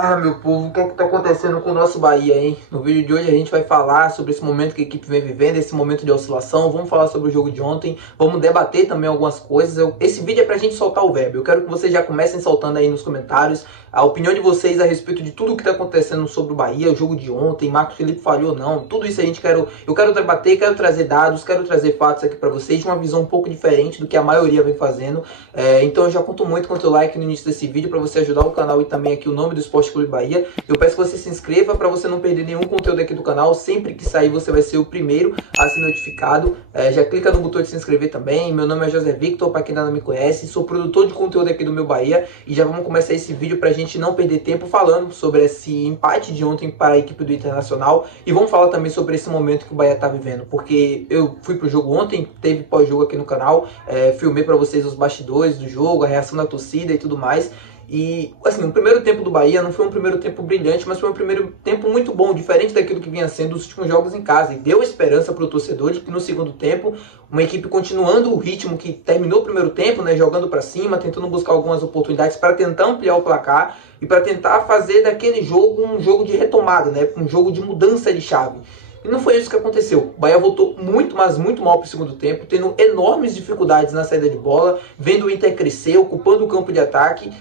Ah, meu povo, o que é que tá acontecendo com o nosso Bahia, hein? No vídeo de hoje a gente vai falar sobre esse momento que a equipe vem vivendo, esse momento de oscilação. Vamos falar sobre o jogo de ontem, vamos debater também algumas coisas. Esse vídeo é pra gente soltar o verbo. Eu quero que vocês já comecem soltando aí nos comentários a opinião de vocês a respeito de tudo o que tá acontecendo sobre o Bahia, o jogo de ontem, Marcos Felipe falhou ou não. Tudo isso eu quero debater, quero trazer dados, quero trazer fatos aqui pra vocês de uma visão um pouco diferente do que a maioria vem fazendo. Então eu já conto muito com o teu like no início desse vídeo para você ajudar o canal e também aqui o nome do Esporte Clube Bahia. Eu peço que você se inscreva para você não perder nenhum conteúdo aqui do canal. Sempre que sair você vai ser o primeiro a ser notificado. Já clica no botão de se inscrever também. Meu nome é José Victor, para quem ainda não me conhece. Sou produtor de conteúdo aqui do meu Bahia e já vamos começar esse vídeo para a gente não perder tempo falando sobre esse empate de ontem para a equipe do Internacional e vamos falar também sobre esse momento que o Bahia está vivendo, porque eu fui pro jogo ontem, teve pós-jogo aqui no canal, filmei para vocês os bastidores do jogo, a reação da torcida e tudo mais. E assim, o primeiro tempo do Bahia não foi um primeiro tempo brilhante, mas foi um primeiro tempo muito bom, diferente daquilo que vinha sendo os últimos jogos em casa. E deu esperança para o torcedor de que no segundo tempo, uma equipe continuando o ritmo que terminou o primeiro tempo, né, jogando para cima, tentando buscar algumas oportunidades para tentar ampliar o placar e para tentar fazer daquele jogo um jogo de retomada, né, um jogo de mudança de chave. E não foi isso que aconteceu. O Bahia voltou muito, mas muito mal para o segundo tempo, tendo enormes dificuldades na saída de bola, vendo o Inter crescer, ocupando o campo de ataque.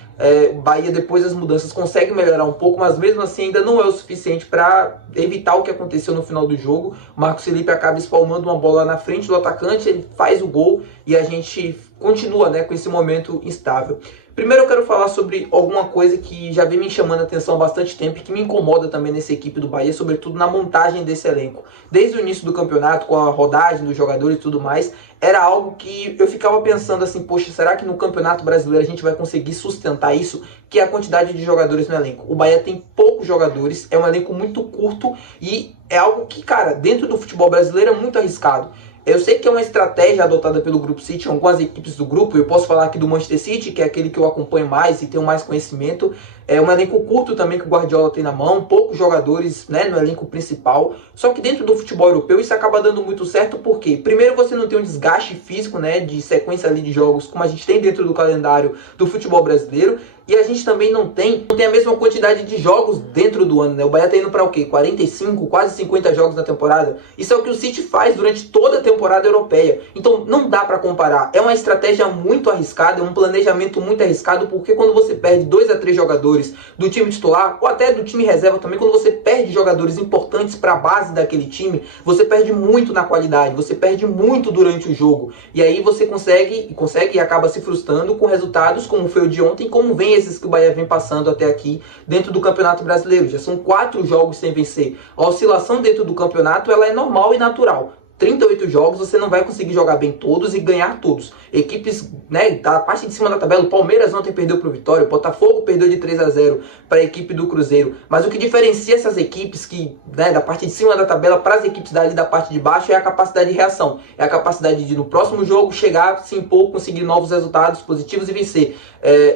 O Bahia, depois das mudanças, consegue melhorar um pouco, mas mesmo assim ainda não é o suficiente para evitar o que aconteceu no final do jogo. O Marcos Felipe acaba espalmando uma bola na frente do atacante, ele faz o gol e a gente continua, né, com esse momento instável. Primeiro eu quero falar sobre alguma coisa que já vem me chamando a atenção há bastante tempo e que me incomoda também nessa equipe do Bahia, sobretudo na montagem desse elenco. Desde o início do campeonato, com a rodagem dos jogadores e tudo mais, era algo que eu ficava pensando assim, poxa, será que no Campeonato Brasileiro a gente vai conseguir sustentar isso? Que é a quantidade de jogadores no elenco. O Bahia tem poucos jogadores, é um elenco muito curto e é algo que, cara, dentro do futebol brasileiro é muito arriscado. Eu sei que é uma estratégia adotada pelo Grupo City, algumas equipes do grupo. Eu posso falar aqui do Manchester City, que é aquele que eu acompanho mais e tenho mais conhecimento. É um elenco curto também que o Guardiola tem na mão, poucos jogadores, né, no elenco principal. Só que dentro do futebol europeu isso acaba dando muito certo, porque primeiro você não tem um desgaste físico, né, de sequência ali de jogos como a gente tem dentro do calendário do futebol brasileiro. E a gente também não tem a mesma quantidade de jogos dentro do ano, né? O Bahia tá indo para o quê? 45, quase 50 jogos na temporada. Isso é o que o City faz durante toda a temporada europeia. Então não dá para comparar. É uma estratégia muito arriscada, é um planejamento muito arriscado, porque quando você perde 2 a 3 jogadores do time titular, ou até do time reserva também, quando você perde jogadores importantes para a base daquele time, você perde muito na qualidade, você perde muito durante o jogo. E aí você consegue e acaba se frustrando com resultados como foi o de ontem, como vem esses que o Bahia vem passando até aqui dentro do Campeonato Brasileiro. Já são 4 jogos sem vencer. A oscilação dentro do campeonato ela é normal e natural. 38 jogos, você não vai conseguir jogar bem todos e ganhar todos. Equipes, né, da parte de cima da tabela, o Palmeiras ontem perdeu para o Vitória, o Botafogo perdeu de 3 a 0 para a equipe do Cruzeiro. Mas o que diferencia essas equipes que, né, da parte de cima da tabela para as equipes dali da parte de baixo é a capacidade de reação. É a capacidade de no próximo jogo chegar, se impor, conseguir novos resultados positivos e vencer.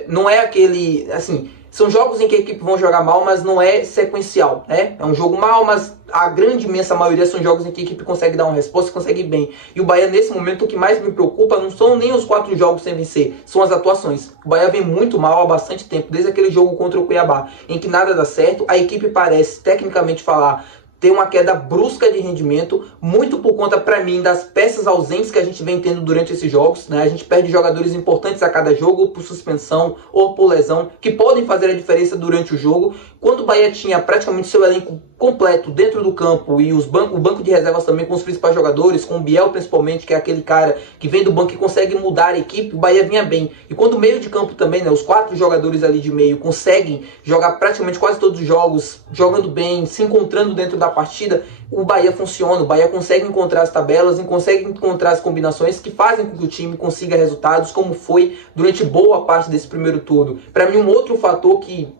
Não é aquele, assim, são jogos em que a equipe vão jogar mal, mas não é sequencial, né? É um jogo mal, mas a grande imensa maioria são jogos em que a equipe consegue dar uma resposta, consegue ir bem. E o Bahia, nesse momento, o que mais me preocupa não são nem os 4 jogos sem vencer, são as atuações. O Bahia vem muito mal há bastante tempo, desde aquele jogo contra o Cuiabá, em que nada dá certo. A equipe parece, tecnicamente falar, tem uma queda brusca de rendimento, muito por conta, para mim, das peças ausentes que a gente vem tendo durante esses jogos, né? A gente perde jogadores importantes a cada jogo, ou por suspensão, ou por lesão, que podem fazer a diferença durante o jogo. Quando o Bahia tinha praticamente seu elenco completo dentro do campo e o banco de reservas também com os principais jogadores, com o Biel principalmente, que é aquele cara que vem do banco e consegue mudar a equipe, o Bahia vinha bem. E quando o meio de campo também, né, os 4 jogadores ali de meio conseguem jogar praticamente quase todos os jogos, jogando bem, se encontrando dentro da partida, o Bahia funciona, o Bahia consegue encontrar as tabelas, consegue encontrar as combinações que fazem com que o time consiga resultados, como foi durante boa parte desse primeiro turno. Para mim, um outro fator que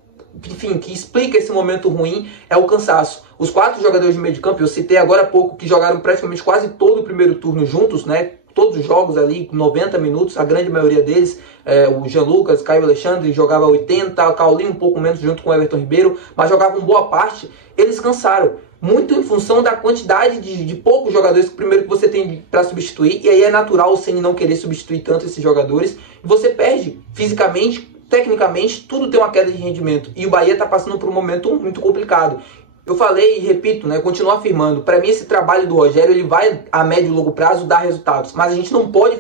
explica esse momento ruim é o cansaço. Os 4 jogadores de meio de campo, eu citei agora há pouco, que jogaram praticamente quase todo o primeiro turno juntos, né? Todos os jogos ali, 90 minutos, a grande maioria deles, o Jean Lucas, Caio Alexandre jogava 80, Caulinho um pouco menos junto com o Everton Ribeiro, mas jogavam boa parte, eles cansaram. Muito em função da quantidade de poucos jogadores que primeiro que você tem para substituir, e aí é natural o Ceni não querer substituir tanto esses jogadores, e você perde fisicamente tecnicamente, tudo tem uma queda de rendimento. E o Bahia está passando por um momento muito complicado. Eu falei e repito, né, continuo afirmando, para mim esse trabalho do Rogério, ele vai a médio e longo prazo dar resultados, mas a gente não pode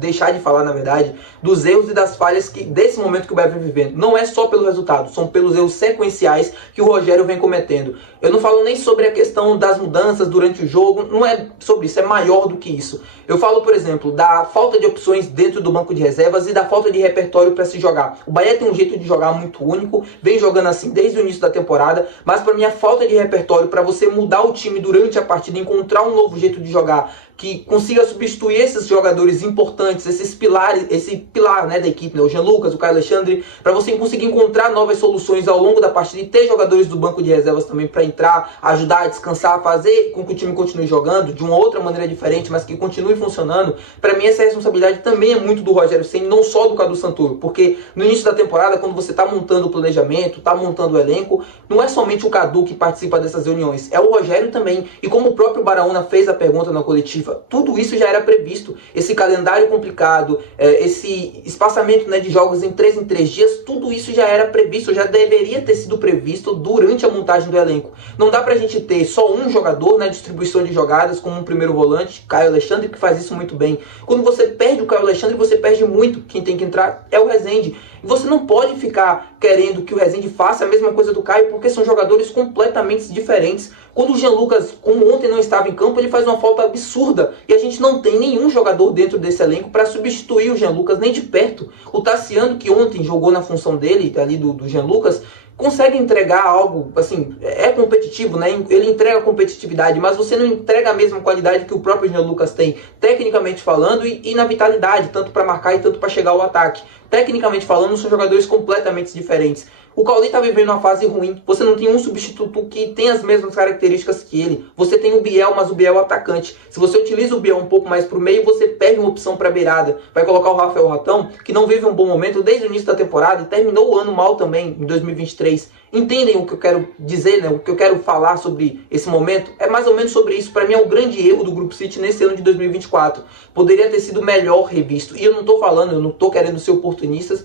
deixar de falar, na verdade, dos erros e das falhas desse momento que o Bahia vem vivendo. Não é só pelo resultado, são pelos erros sequenciais que o Rogério vem cometendo. Eu não falo nem sobre a questão das mudanças durante o jogo, não é sobre isso, é maior do que isso. Eu falo, por exemplo, da falta de opções dentro do banco de reservas e da falta de repertório para se jogar. O Bahia tem um jeito de jogar muito único, vem jogando assim desde o início da temporada, mas para mim a falta de repertório para você mudar o time durante a partida, encontrar um novo jeito de jogar, que consiga substituir esses jogadores importantes, esses pilares, esse pilar, né, da equipe, né, o Jean Lucas, o Caio Alexandre, para você conseguir encontrar novas soluções ao longo da partida e ter jogadores do banco de reservas também para entrar, ajudar a descansar, fazer com que o time continue jogando de uma outra maneira diferente, mas que continue funcionando. Para mim essa responsabilidade também é muito do Rogério Ceni, não só do Cadu Santoro, porque no início da temporada, quando você está montando o planejamento, está montando o elenco, não é somente o Cadu que participa dessas reuniões, é o Rogério também. E como o próprio Baraúna fez a pergunta na coletiva, tudo isso já era previsto. Esse calendário complicado, esse espaçamento, né, de jogos em 3 dias, tudo isso já era previsto, já deveria ter sido previsto durante a montagem do elenco. Não dá pra gente ter só um jogador na distribuição de jogadas como um primeiro volante, Caio Alexandre, que faz isso muito bem. Quando você perde o Caio Alexandre, você perde muito. Quem tem que entrar é o Rezende. E você não pode ficar querendo que o Rezende faça a mesma coisa do Caio, porque são jogadores completamente diferentes. Quando o Jean Lucas, como ontem não estava em campo, ele faz uma falta absurda. E a gente não tem nenhum jogador dentro desse elenco para substituir o Jean Lucas, nem de perto. O Tassiano, que ontem jogou na função dele, ali do Jean Lucas, consegue entregar algo, assim, é competitivo, né? Ele entrega competitividade, mas você não entrega a mesma qualidade que o próprio Jean Lucas tem, tecnicamente falando, e na vitalidade, tanto para marcar e tanto para chegar ao ataque. Tecnicamente falando, são jogadores completamente diferentes. O Cauli está vivendo uma fase ruim. Você não tem um substituto que tem as mesmas características que ele. Você tem o Biel, mas o Biel é o atacante. Se você utiliza o Biel um pouco mais para o meio, você perde uma opção para a beirada. Vai colocar o Rafael Ratão, que não vive um bom momento desde o início da temporada e terminou o ano mal também, em 2023. Entendem o que eu quero dizer, né? O que eu quero falar sobre esse momento? É mais ou menos sobre isso. Para mim é um grande erro do Grupo City nesse ano de 2024. Poderia ter sido melhor revisto. E eu não estou querendo ser oportunista,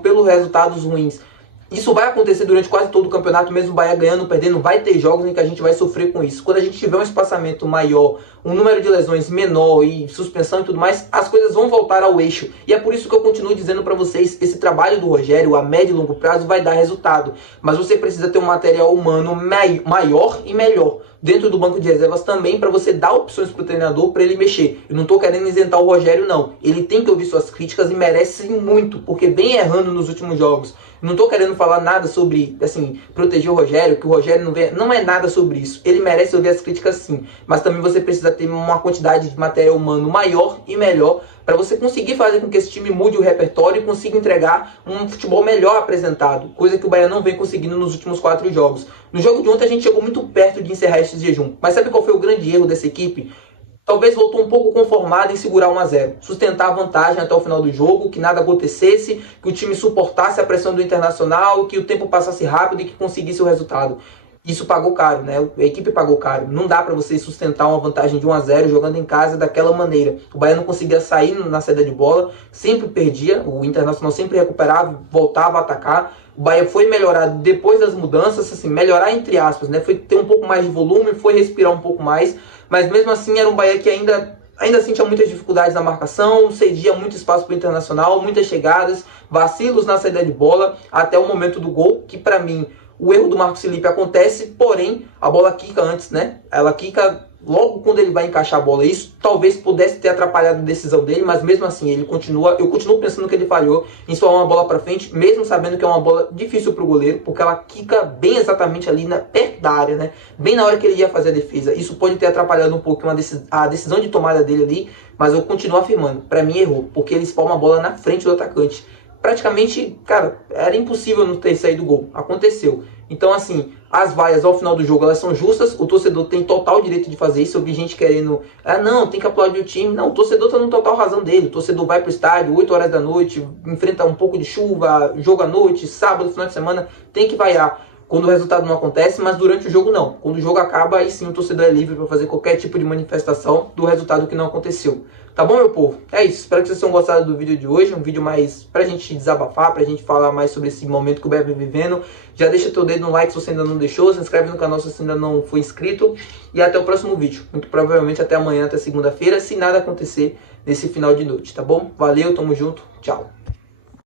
pelos resultados ruins. Isso vai acontecer durante quase todo o campeonato, mesmo o Bahia ganhando ou perdendo, vai ter jogos em que a gente vai sofrer com isso. Quando a gente tiver um espaçamento maior, um número de lesões menor e suspensão e tudo mais, as coisas vão voltar ao eixo. E é por isso que eu continuo dizendo para vocês, esse trabalho do Rogério, a médio e longo prazo, vai dar resultado. Mas você precisa ter um material humano maior e melhor dentro do banco de reservas também, para você dar opções para o treinador, para ele mexer. Eu não estou querendo isentar o Rogério, não. Ele tem que ouvir suas críticas e merece muito, porque vem errando nos últimos jogos. Não estou querendo falar nada sobre, assim, proteger o Rogério, que o Rogério não é nada sobre isso. Ele merece ouvir as críticas sim, mas também você precisa ter uma quantidade de material humano maior e melhor para você conseguir fazer com que esse time mude o repertório e consiga entregar um futebol melhor apresentado, coisa que o Bahia não vem conseguindo nos últimos 4 jogos. No jogo de ontem a gente chegou muito perto de encerrar esse jejum, mas sabe qual foi o grande erro dessa equipe? Talvez voltou um pouco conformado em segurar 1-0, sustentar a vantagem até o final do jogo, que nada acontecesse, que o time suportasse a pressão do Internacional, que o tempo passasse rápido e que conseguisse o resultado. Isso pagou caro, né? A equipe pagou caro. Não dá para você sustentar uma vantagem de 1-0 jogando em casa daquela maneira. O Bahia não conseguia sair na saída de bola, sempre perdia, o Internacional sempre recuperava, voltava a atacar. O Bahia foi melhorado depois das mudanças, assim, melhorar entre aspas, né? Foi ter um pouco mais de volume, foi respirar um pouco mais, mas mesmo assim era um Bahia que ainda assim tinha muitas dificuldades na marcação, cedia muito espaço para o Internacional, muitas chegadas, vacilos na saída de bola, até o momento do gol, que para mim o erro do Marcos Felipe acontece, porém a bola quica antes, né? Ela quica logo quando ele vai encaixar a bola. Isso talvez pudesse ter atrapalhado a decisão dele, mas mesmo assim eu continuo pensando que ele falhou em soar uma bola para frente, mesmo sabendo que é uma bola difícil para o goleiro, porque ela quica bem exatamente ali perto da área, né? Bem na hora que ele ia fazer a defesa. Isso pode ter atrapalhado um pouco a decisão de tomada dele ali, mas eu continuo afirmando, para mim errou, porque ele espalma a bola na frente do atacante. Praticamente, cara, era impossível não ter saído gol. Aconteceu. Então, assim, as vaias ao final do jogo, elas são justas. O torcedor tem total direito de fazer isso. Eu vi gente querendo, não, tem que aplaudir o time. Não, o torcedor tá no total razão dele. O torcedor vai pro estádio 8 horas da noite, enfrenta um pouco de chuva, jogo à noite, sábado, final de semana, tem que vaiar. quando o resultado não acontece, mas durante o jogo não. Quando o jogo acaba, aí sim o torcedor é livre para fazer qualquer tipo de manifestação do resultado que não aconteceu. Tá bom, meu povo? É isso. Espero que vocês tenham gostado do vídeo de hoje. Um vídeo mais pra gente desabafar, pra gente falar mais sobre esse momento que o Bahia vem vivendo. Já deixa teu dedo no like se você ainda não deixou. Se inscreve no canal se você ainda não foi inscrito. E até o próximo vídeo. Muito provavelmente até amanhã, até segunda-feira, se nada acontecer nesse final de noite, tá bom? Valeu, tamo junto. Tchau.